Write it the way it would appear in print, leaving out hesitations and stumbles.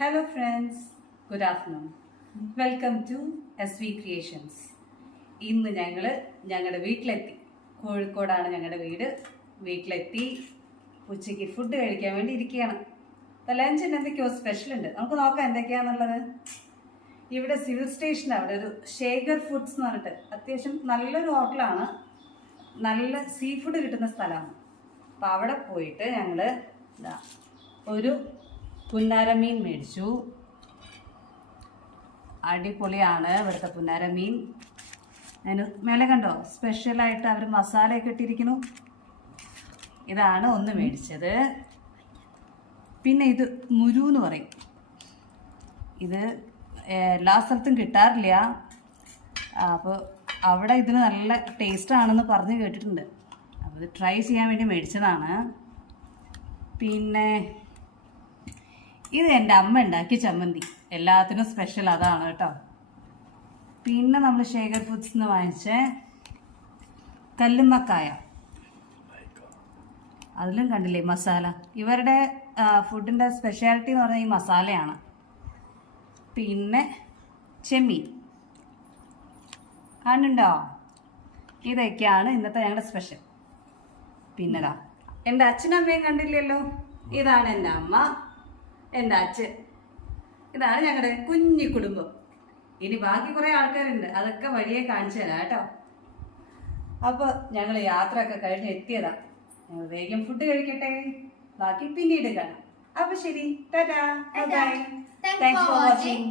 Hello friends, good afternoon. Welcome to SV Creations. ഇന്ന് ഞങ്ങളുടെ വീട്ടിലെത്തി. കോഴിക്കോടാണ് ഞങ്ങളുടെ വീട്ടിലെത്തി. ഉച്ചയ്ക്ക് ഫുഡ് കഴിക്കാൻ വേണ്ടി ഇരിക്കുകയാണ്. അപ്പോൾ ലഞ്ചിന് എന്തൊക്കെയോ സ്പെഷ്യൽ ഉണ്ട്. നമുക്ക് നോക്കാം എന്തൊക്കെയാണെന്നുള്ളത്. ഇവിടെ സിവിൽ സ്റ്റേഷൻ്റെ അവിടെ ഒരു ശേഖർ ഫുഡ്സ് എന്ന് പറഞ്ഞിട്ട് അത്യാവശ്യം നല്ലൊരു ഹോട്ടലാണ്. നല്ല സീ ഫുഡ് കിട്ടുന്ന സ്ഥലമാണ്. അപ്പോൾ അവിടെ പോയിട്ട് ഞങ്ങൾ ഒരു പുന്നാരമീൻ മേടിച്ചു. അടിപൊളിയാണ് ഇവിടുത്തെ പുന്നാരമീൻ. അതിന് മേലെ കണ്ടോ സ്പെഷ്യലായിട്ട് അവർ മസാലയൊക്കെ ഇട്ടിരിക്കുന്നു. ഇതാണ് ഒന്ന് മേടിച്ചത്. പിന്നെ ഇത് മുരു എന്ന് പറയും. ഇത് എല്ലാ സ്ഥലത്തും കിട്ടാറില്ല. അപ്പോൾ അവിടെ ഇതിന് നല്ല ടേസ്റ്റാണെന്ന് പറഞ്ഞ് കേട്ടിട്ടുണ്ട്. അപ്പോൾ ഇത് ട്രൈ ചെയ്യാൻ വേണ്ടി മേടിച്ചതാണ്. പിന്നെ ഇത് എൻ്റെ അമ്മ ഉണ്ടാക്കിയ ചമ്മന്തി. എല്ലാത്തിനും സ്പെഷ്യൽ അതാണ് കേട്ടോ. പിന്നെ നമ്മൾ ശേഖർ ഫുഡ്സ് നിന്ന് വാങ്ങിച്ച കല്ലുമ്മക്കായ, അതിലും കണ്ടില്ലേ മസാല. ഇവരുടെ ഫുഡിൻ്റെ സ്പെഷ്യാലിറ്റി എന്ന് പറഞ്ഞാൽ ഈ മസാലയാണ്. പിന്നെ ചെമ്മീൻ കാണുന്നുണ്ടോ? ഇതൊക്കെയാണ് ഇന്നത്തെ ഞങ്ങളുടെ സ്പെഷ്യൽ. പിന്നെടാ എൻ്റെ അച്ഛനും അമ്മയും കണ്ടില്ലല്ലോ. ഇതാണ് എൻ്റെ അമ്മ, എൻ്റെ അച്ഛൻ. ഇതാണ് ഞങ്ങളുടെ കുഞ്ഞു കുടുംബം. ഇനി ബാക്കി കുറേ ആൾക്കാരുണ്ട്, അതൊക്കെ വഴിയെ കാണിച്ചു തരാം കേട്ടോ. അപ്പോൾ ഞങ്ങൾ യാത്രയൊക്കെ കഴിഞ്ഞ് എത്തിയതാ. ഞങ്ങൾ വേഗം ഫുഡ് കഴിക്കട്ടെ, ബാക്കി പിന്നീട് കാണാം. അപ്പോൾ ശരി, tata, bye, thanks for watching.